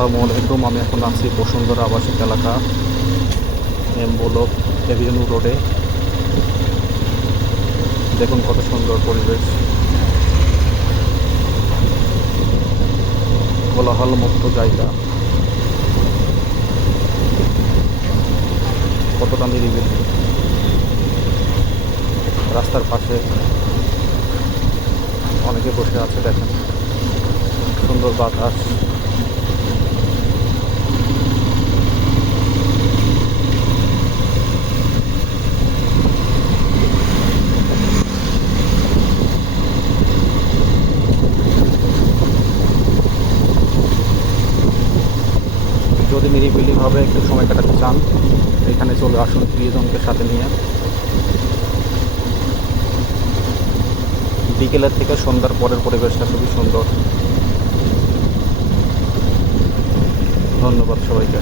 আসসালামু আলাইকুম। আমি এখন আছি বসুন্ধরা আবাসিক এলাকা এম ব্লক এভিনিউ রোডে। দেখুন কত সুন্দর পরিবেশ, কোলাহল মুক্ত জায়গা, কতটা নিরিবিলি। রাস্তার পাশে অনেকে বসে আছে, দেখেন সুন্দর বাতাস। যদি নিরিবিলিভাবে একটু সময় কাটাতে চান, এখানে চলে আসুন প্রিয়জনকে সাথে নিয়ে। বিকেলের থেকে সন্ধ্যার পরের পরিবেশটা খুবই সুন্দর। ধন্যবাদ সবাইকে।